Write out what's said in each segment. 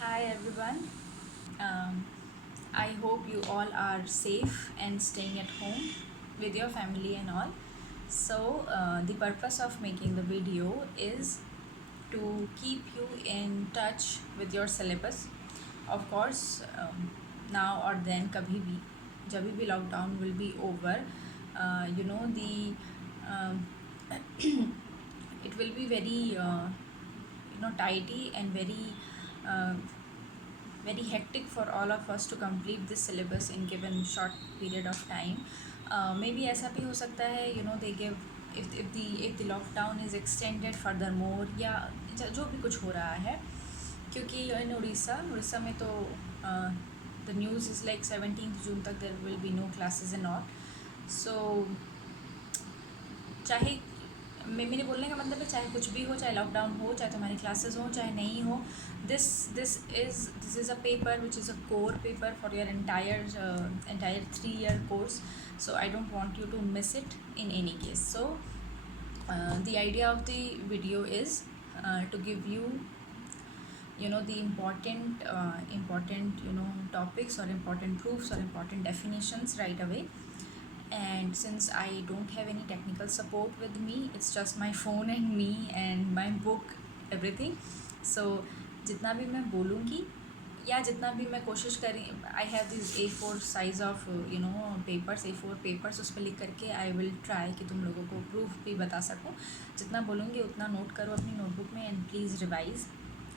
Hi everyone. Um, I hope you all are safe and staying at home with your family and all. The purpose of making the video is to keep you in touch with your syllabus. Of course, now or then, kabhi bhi, जभी भी lockdown will be over, the um, it will be very tidy and uh, very hectic for all of us to complete this syllabus in given short period of time. Maybe ऐसा भी हो सकता है they give if the lockdown is extended furthermore या जो भी कुछ हो रहा है, क्योंकि इन उड़ीसा में तो the news is like 17th June तक there will be no classes and all. So चाहे मेरे बोलने का मतलब है, चाहे कुछ भी हो, चाहे लॉकडाउन हो, चाहे तुम्हारी क्लासेस हो, चाहे नहीं हो, this is a paper which is a core paper for your entire 3-year course. So I don't want you to miss it in any case. So the idea of the video is to give you the important topics or important proofs or important definitions right away. And since I don't have any technical support with me, it's just my phone and me and my book, everything. So जितना भी मैं बोलूँगी या जितना भी मैं कोशिश करी, I have this A4 size of papers, A4 papers, उस पर लिख करके आई विल ट्राई कि तुम लोगों को प्रूफ भी बता सकूँ. जितना बोलूँगी उतना नोट करो अपनी नोटबुक में and please revise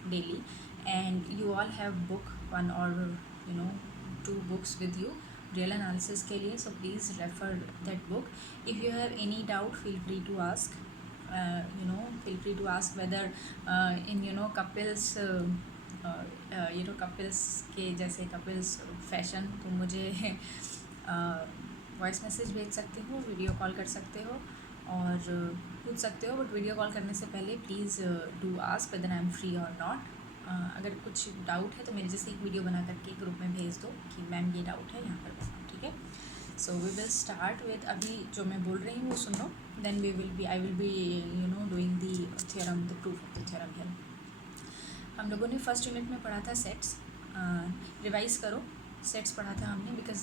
daily. And you all have book 1 और 2 books with you real analysis के लिए. So please refer that book. If you have any doubt feel free to ask whether in couples के जैसे Kapil's fashion. तो मुझे voice message भेज सकते हो, वीडियो कॉल कर सकते हो और पूछ सकते हो. बट वीडियो कॉल करने से पहले please do ask whether I am free और नॉट. अगर कुछ डाउट है तो मेरे जैसे एक वीडियो बना करके ग्रुप में भेज दो कि मैम ये डाउट है, यहाँ पर बताओ. ठीक है. So we will start with, अभी जो मैं बोल रही हूँ वो सुनो, then I will be doing the theorem, the proof of the theorem here. हम लोगों ने फर्स्ट यूनिट में पढ़ा था सेट्स. रिवाइज करो, सेट्स पढ़ा था हमने, because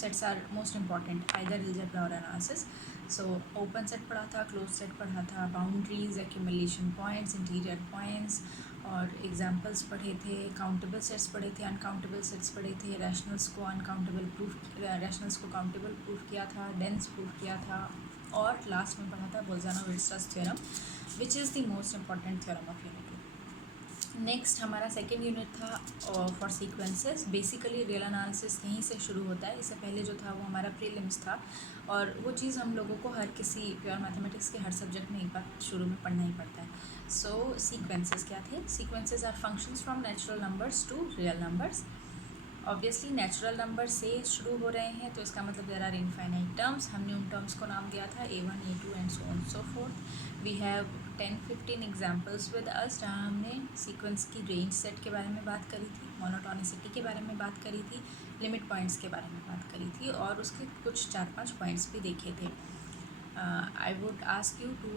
sets are most important either algebra और एनालिसिस. सो ओपन सेट पढ़ा था, क्लोज सेट पढ़ा था, boundaries, accumulation points, interior points और एग्जांपल्स पढ़े थे. काउंटेबल सेट्स पढ़े थे, अनकाउंटेबल सेट्स पढ़े थे, रैशनल्स को रैशनल्स को काउंटेबल प्रूफ किया था, डेंस प्रूफ किया था और लास्ट में पढ़ा था Bolzano Weierstrass theorem which is the most important theorem of unit. Next हमारा सेकेंड यूनिट था for sequences. Basically real analysis यहीं से शुरू होता है. इससे पहले जो था वो हमारा प्रीलिम्स था और वो चीज़ हम लोगों को हर किसी प्योर मैथमेटिक्स के हर सब्जेक्ट में एक बार शुरू में पढ़ना ही पड़ता है. सो सीक्वेंसेस क्या थे? Sequences are functions from natural numbers to real numbers. Obviously natural number से शुरू हो रहे हैं तो इसका मतलब देयर आर इनफाइनाइट टर्म्स. हमने उन टर्म्स को नाम दिया था A1, A2 and so on so forth. We have 10-15 examples with us जहाँ हमने सीक्वेंस की रेंज सेट के बारे में बात करी थी, मोनोटोनिसिटी के बारे में बात करी थी, लिमिट पॉइंट्स के बारे में बात करी थी और उसके कुछ 4-5 पॉइंट्स भी देखे थे. I would ask you to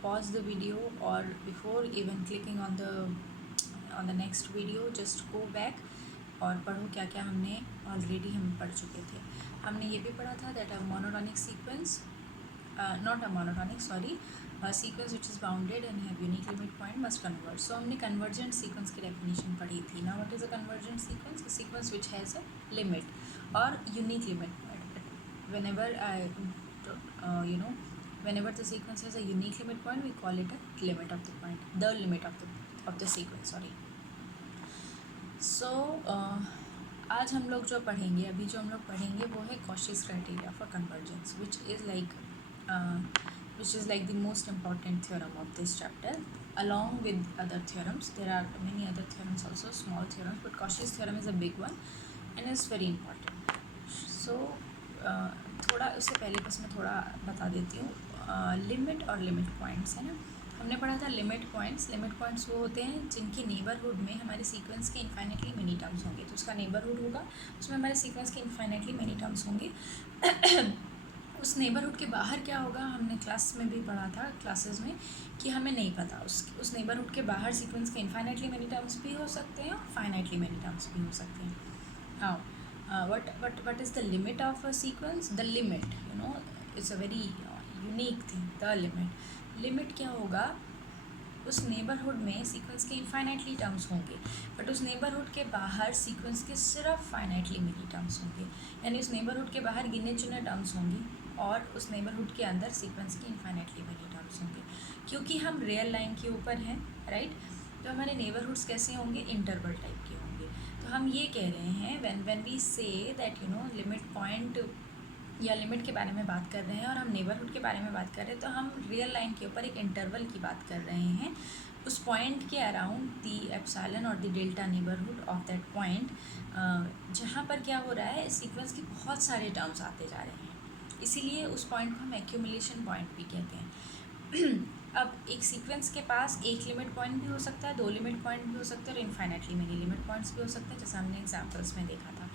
pause the video or before even clicking on the next video just go back और पढ़ो क्या क्या हमने ऑलरेडी हम पढ़ चुके थे. हमने ये भी पढ़ा था that a monotonic sequence, not a monotonic sorry, sequence which is bounded and have unique limit point must converge. So हमने कन्वर्जेंट सीक्वेंस की डेफिनेशन पढ़ी थी. Now what is a convergent sequence? A sequence which has a limit और unique limit point. whenever whenever the sequence has a unique limit point we call it a limit of the point, the limit of the sequence, sorry. So आज हम लोग जो पढ़ेंगे, अभी जो हम लोग पढ़ेंगे वो है Cauchy's criteria for convergence which is like the most important theorem of this chapter along with other theorems. There are many other theorems also, small theorems, but Cauchy's theorem is a big one and is very important. So थोड़ा उससे पहले बस मैं थोड़ा बता देती हूँ. Limit और लिमिट पॉइंट्स है ना. हमने पढ़ा था लिमिट पॉइंट्स वो होते हैं जिनकी नेबरहुड में हमारे सीक्वेंस के इन्फाइनेटली मेनी टर्म्स होंगे. तो उसका नेबरहुड होगा, उसमें हमारे सीक्वेंस के इन्फाइनेटली मेनी टर्म्स होंगे. उस नेबरहुड के बाहर क्या होगा, हमने क्लास में भी पढ़ा था, क्लासेस में, कि हमें नहीं पता उस नेबरहुड के बाहर सीक्वेंस के इन्फाइनाइटली मेनी टर्म्स भी हो सकते हैं और फाइनाइटली मेनी टर्म्स भी हो सकते हैं. How what is the limit of a sequence? The limit, it's a very unique thing. The limit क्या होगा, उस नेबरहुड में सीक्वेंस के इनफाइनाइटली टर्म्स होंगे, बट उस नेबरहुड के बाहर सीक्वेंस के सिर्फ फाइनाइटली मेनी टर्म्स होंगे. यानी उस नेबरहुड के बाहर गिने चुने टर्म्स होंगे और उस नेबरहुड के अंदर सीक्वेंस के इनफाइनाइटली मेनी टर्म्स होंगे. क्योंकि हम रियल लाइन के ऊपर हैं, राइट, तो हमारे नेबरहुड्स कैसे होंगे, इंटरवल टाइप के होंगे. तो हम ये कह रहे हैं when we say that limit point या लिमिट के बारे में बात कर रहे हैं और हम नेबरहुड के बारे में बात कर रहे हैं, तो हम रियल लाइन के ऊपर एक इंटरवल की बात कर रहे हैं. उस पॉइंट के अराउंड दी एप्सिलॉन और the delta neighbourhood of that point, जहाँ पर क्या हो रहा है, सीक्वेंस के बहुत सारे टर्म्स आते जा रहे हैं. इसीलिए उस पॉइंट को हम एक्यूमुलेशन पॉइंट भी कहते हैं. अब एक सीक्वेंस के पास एक लिमिट पॉइंट भी हो सकता है, 2 लिमिट पॉइंट भी हो सकते हैं और इनफाइनाइटली मेनी लिमिट पॉइंट्स भी हो सकते हैं, जैसे हमने एग्जांपल्स में देखा था,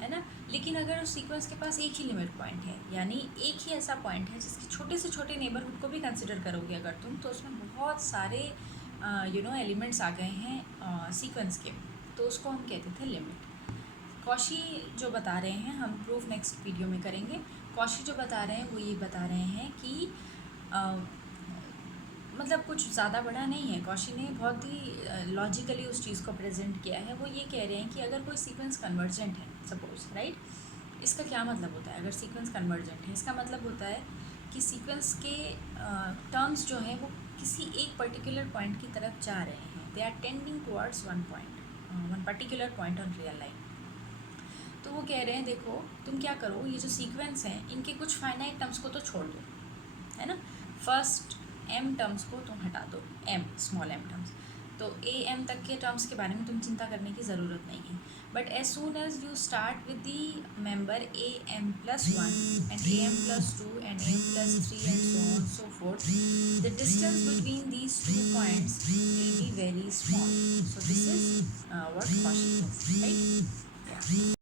है ना. लेकिन अगर उस सीक्वेंस के पास एक ही लिमिट पॉइंट है, यानी एक ही ऐसा पॉइंट है जिसके छोटे से छोटे नेबरहुड को भी कंसिडर करोगे अगर तुम, तो उसमें बहुत सारे एलिमेंट्स आ गए हैं सीक्वेंस के, तो उसको हम कहते थे लिमिट. कॉशी जो बता रहे हैं, हम प्रूफ नेक्स्ट वीडियो में करेंगे. कॉशी जो बता रहे हैं वो ये बता रहे हैं कि मतलब कुछ ज़्यादा बड़ा नहीं है. कॉशी ने बहुत ही लॉजिकली उस चीज़ को प्रेजेंट किया है. वो ये कह रहे हैं कि अगर कोई सीक्वेंस कन्वर्जेंट है, सपोज, राइट, इसका क्या मतलब होता है अगर सीक्वेंस कन्वर्जेंट है? इसका मतलब होता है कि सीक्वेंस के टर्म्स जो हैं वो किसी एक पर्टिकुलर पॉइंट की तरफ जा रहे हैं. They are tending towards one particular point on real line. तो वो कह रहे हैं देखो तुम क्या करो, ये जो सीक्वेंस हैं इनके कुछ फाइनाइट टर्म्स को तो छोड़ दो, है ना. फर्स्ट m टर्म्स को तुम हटा दो, m स्मॉल m टर्म्स, तो a m तक के टर्म्स के बारे में तुम चिंता करने की ज़रूरत नहीं है. But as soon as you start with the member a m plus 1 and a m plus 2 and a m plus 3 and so on so forth, the distance between these 2 points will be very small. So this is what Cauchy thinks, right? Yeah.